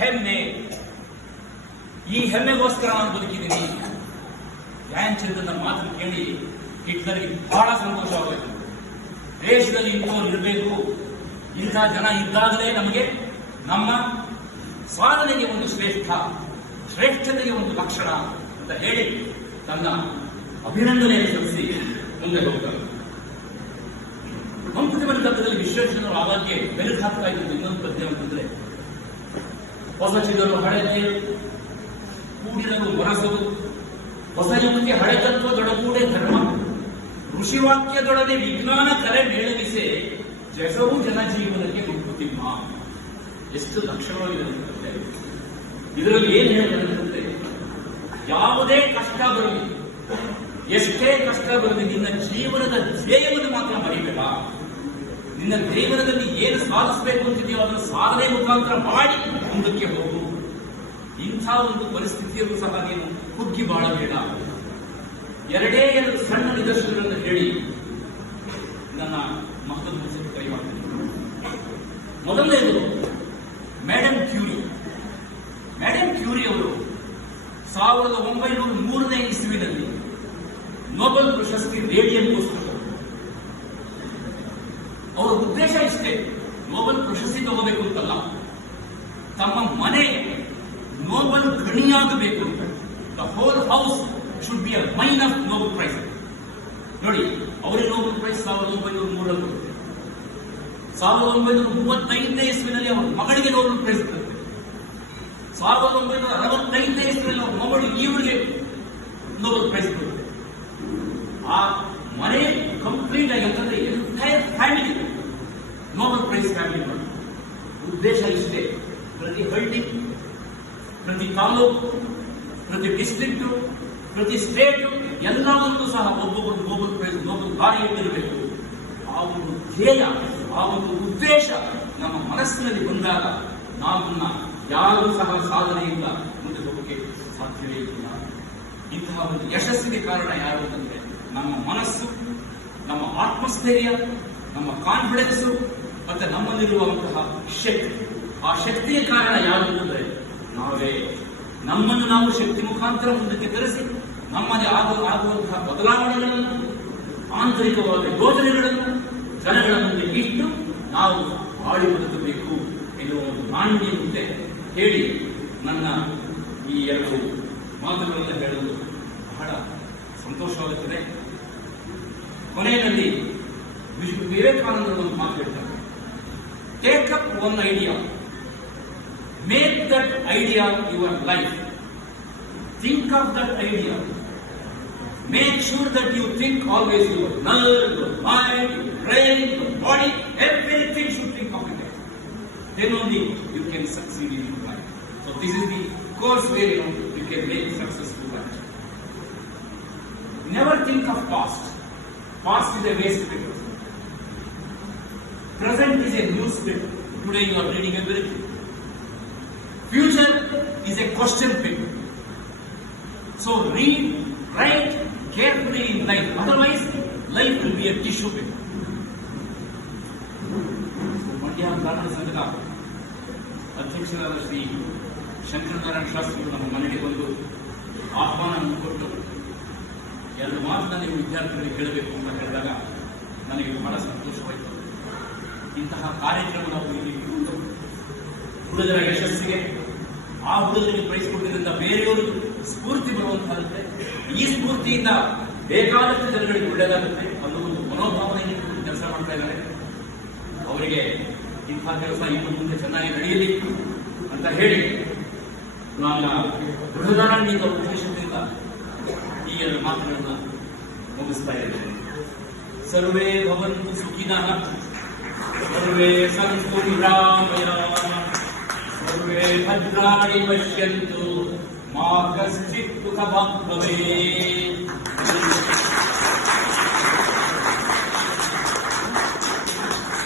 ಹೆಮ್ಮೆ. ಈ ಹೆಮ್ಮೆಗೋಸ್ಕರ ನಾನು ಬದುಕಿದ್ದೀನಿ. ಧ್ಯಾನ್ ಚಂದ್ರನ ಮಾತು ಕೇಳಿ ಹಿಟ್ಲರ್ಗೆ ಬಹಳ ಸಂತೋಷವಾಗಬೇಕು ದೇಶದಲ್ಲಿ ಇಂಥವ್ರು ಇರಬೇಕು. ಇಂಥ ಜನ ಇದ್ದಾಗಲೇ ನಮಗೆ ನಮ್ಮ ಸಾಧನೆಗೆ ಒಂದು ಶ್ರೇಷ್ಠ, ಶ್ರೇಷ್ಠತೆಗೆ ಒಂದು ಲಕ್ಷಣ ಅಂತ ಹೇಳಿ ತನ್ನ ಅಭಿನಂದನೆಯನ್ನು ಸಲ್ಲಿಸಿ ಮುಂದೆ ಹೋಗ್ತಾರೆ. ಮಂಕುತಿಮ್ಮನ ಕಾಲದಲ್ಲಿ ವಿಶ್ವೇಶ್ವರರು ಆವಾಗ್ಗೆ ಬೆಲೆ ಹಾಕ್ತಾ ಇದ್ದು ಇನ್ನೊಂದು ಪ್ರಜ್ಞೆ ಅಂತಂದ್ರೆ ಹೊಸ ಚಿದರು ಹಳೆ ನೀರು ಕೂಡಿರಲು ಮೊರಸದು ಹೊಸ ಯುಗಕ್ಕೆ ಹಳೆ ತತ್ವದೊಡಗೂಡೆ ಧರ್ಮ ಋಷಿವಾಕ್ಯದೊಡನೆ ವಿಜ್ಞಾನ ಕರೆ ಮೇಳವಿಸೆ ಜಸವು ಜನಜೀವನಕ್ಕೆ ಮಂಕುತಿಮ್ಮ ಎಷ್ಟು ಲಕ್ಷಣವಾಗಿದೆ ಇದರಲ್ಲಿ ಏನ್ ಹೇಳ್ತಾರೆ ಯಾವುದೇ ಕಷ್ಟ ಬರಲಿ, ಎಷ್ಟೇ ಕಷ್ಟ ಬರಲಿ, ನಿನ್ನ ಜೀವನದ ಧ್ಯೇಯವನ್ನು ಮಾತ್ರ ಮರಿಬೇಡ. ನಿನ್ನ ಜೀವನದಲ್ಲಿ ಏನು ಸಾಧಿಸಬೇಕು ಅಂತಿದೆಯೋ ಅದನ್ನು ಸಾಧನೆ ಮುಖಾಂತರ ಮಾಡಿ ಮುಂದಕ್ಕೆ ಹೋಗು. ಇಂಥ ಒಂದು ಪರಿಸ್ಥಿತಿಯನ್ನು ಸಹ ನೀನು ಕುಗ್ಗಿ ಬಾಳಬೇಡ. ಎರಡೇ ಎರಡು ಸಣ್ಣ ನಿದರ್ಶನಗಳನ್ನು ಹೇಳಿ ನನ್ನ ಮಹತ್ವದ ಹೆಸರು ಕೈ ಮಾಡ್ತೀನಿ. ಮೊದಲನೇದು ಮೇಡಮ್ ಕ್ಯೂರಿ ಮೇಡಮ್ ಕ್ಯೂರಿ ಅವರು ಸಾವಿರದ ಒಂಬೈನೂರ ಮೂರನೇ ಇಸ್ವಿನಲ್ಲಿ ನೊಬೆಲ್ ಪ್ರಶಸ್ತಿ ರೇಡಿಯನ್ಗೋಸ್ಕರ ಉದ್ದೇಶ ಇಷ್ಟೇ. ನೋಬಲ್ ಪ್ರಶಸ್ತಿ ತಗೋಬೇಕು ಅಂತಲ್ಲ. ತಮ್ಮ ಮನೆ ನೋಬಲ್ ಗಣಿಯಾಗಬೇಕು ಅಂತ. The whole house should be a mine of Nobel prize ನೋಡಿ, ಅವರೇ ನೋಬಲ್ ಪ್ರೈಸ್ ಸಾವಿರದ ಒಂಬೈನೂರ ಬರುತ್ತೆ. ಸಾವಿರದ ಒಂಬೈನೂರ ಮೂವತ್ತೈದನೇ ಇಸ್ವಿನಲ್ಲಿ ಅವರ ಮಗಳಿಗೆ ನೋಬಲ್ ಪ್ರೈಸ್ ಬರುತ್ತೆ ಸಾವಿರದ ಒಂಬೈನೂರ ಅರವತ್ತೈದನೇ ಇಸ್ವಿನಲ್ಲಿ ಅವರ ಮಗಳು ಇವರಿಗೆ ನೋಬಲ್ ಪ್ರೈಸ್ ಬರುತ್ತೆ ಆ ಮನೆ ಕಂಪ್ಲೀಟ್ ಆಗಿ ಅಂತಂದ್ರೆ entire family Nobel prize family ಉದ್ದೇಶ ಇಷ್ಟೇ. ಪ್ರತಿ ಹಳ್ಳಿ ಪ್ರತಿ ತಾಲೂಕು ಪ್ರತಿ ಡಿಸ್ಟ್ರಿಕ್ಟ್ ಪ್ರತಿ ಸ್ಟೇಟ್ ಎಲ್ಲದಕ್ಕೂ ಸಹ ಒಬ್ಬೊಬ್ಬರು ನೋಬಲ್ ಪ್ರೈಸ್ ನೋಬಲ್ ದಾರಿ ಇಟ್ಟಿರಬೇಕು. ಆ ಒಂದು ಧ್ಯೇಯ, ಆ ಒಂದು ಉದ್ದೇಶ ನಮ್ಮ ಮನಸ್ಸಿನಲ್ಲಿ ಬಂದಾಗ ನಾವನ್ನ ಯಾರೂ ಸಹ ಸಾಧನೆಯಿಂದ ಮುಂದೆ ಹೋಗಕ್ಕೆ ಸಾಧ್ಯವೇ ಇಲ್ಲ. ಇಂತಹ ಒಂದು ಯಶಸ್ಸಿಗೆ ಕಾರಣ ಯಾರು ಅಂತಂದ್ರೆ ನಮ್ಮ ಮನಸ್ಸು, ನಮ್ಮ ಆತ್ಮಸ್ಥೈರ್ಯ, ನಮ್ಮ ಕಾನ್ಫಿಡೆನ್ಸ್ ಮತ್ತೆ ನಮ್ಮಲ್ಲಿರುವಂತಹ ಶಕ್ತಿ. ಆ ಶಕ್ತಿಯ ಕಾರಣ ಯಾವುದು ಅಂದರೆ ನಾವೇ ನಮ್ಮನ್ನು ನಾವು ಶಕ್ತಿ ಮುಖಾಂತರ ಮುಂದಕ್ಕೆ ತರಿಸಿ ನಮ್ಮಲ್ಲಿ ಆಗ, ಆಗುವಂತಹ ಬದಲಾವಣೆಗಳನ್ನು, ಆಂತರಿಕವಾದ ಯೋಜನೆಗಳನ್ನು, ಜನಗಳ ಮುಂದೆ ಇಟ್ಟು ನಾವು ಬಾಳಿ ಬದುಕಬೇಕು ಎನ್ನುವ ಒಂದು ನಾಣ್ಯಂತೆ ಹೇಳಿ, ನನ್ನ ಈ ಎರಡು ಮಾತುಗಳನ್ನು ಹೇಳಲು ಬಹಳ ಸಂತೋಷವಾಗುತ್ತದೆ. ಕೊನೆಯಲ್ಲಿ ವಿವೇಕಾನಂದರು ಒಂದು ಮಾತು ಹೇಳ್ತಾರೆ. Take up one idea. Make that idea your life. Think of that idea. Make sure that you think always your nerve, your mind, your brain, your body, everything should think of it. Then only you can succeed in your life. So this is the course where you, you can make successful life. Never think of past. Past is a waste of paper. Present is a newspaper. Today you are reading everything. Future is a question paper. So read, write carefully in life. Otherwise, life will be a tissue paper. Mandya Kannada ಸಂಘದ ಅಧ್ಯಕ್ಷರಾದ ಶ್ರೀ ಶಂಕರನಾರಾಯಣ ಶಾಸ್ತ್ರಿಗಳು ನಮ್ಮ ಮನೆಗೆ ಬಂದು ಆಹ್ವಾನ ಕೊಟ್ಟು ಎರಡು ಮಾತನ್ನ ನೀವು ವಿದ್ಯಾರ್ಥಿಗಳಿಗೆ ಹೇಳಬೇಕು ಅಂತ ಹೇಳಿದಾಗ ನನಗೆ ಬಹಳ ಸಂತೋಷವಾಯಿತು ಇಂತಹ ಕಾರ್ಯಕ್ರಮ ನಾವು ಇಲ್ಲಿ ಹುಡುಗರ ಯಶಸ್ಸಿಗೆ, ಆ ಹುಡುಗರಿಗೆ ಪ್ರೈಸ್ ಕೊಟ್ಟಿದ್ದರಿಂದ ಬೇರೆಯವರು ಸ್ಫೂರ್ತಿ ಬರುವಂತಾಗುತ್ತೆ ಈ ಸ್ಫೂರ್ತಿಯಿಂದ ಬೇಕಾದಷ್ಟು ಜನಗಳಿಗೆ ಒಳ್ಳೆಯದಾಗುತ್ತೆ ಅನ್ನೋ ಇಟ್ಕೊಂಡು ಕೆಲಸ ಮಾಡ್ತಾ ಇದ್ದಾರೆ. ಅವರಿಗೆ ಇಂತಹ ಕೆಲಸ ಇನ್ನು ಮುಂದೆ ಚೆನ್ನಾಗಿ ನಡೆಯಲಿ ಅಂತ ಹೇಳಿ ನಾನು ಬೃಹದಾರಣ್ಯದ ಉದ್ದೇಶದಿಂದ ಈ ಎರಡು ಮಾತುಗಳನ್ನು ಮುಗಿಸ್ತಾ ಇದ್ದೇನೆ. ಸರ್ವೇ ಭವಂತು ಸುಖಿನಃ. सर्वे संस्कृ सर्वे भद्राणि पश्यन्तु मा कश्चित् सुखभा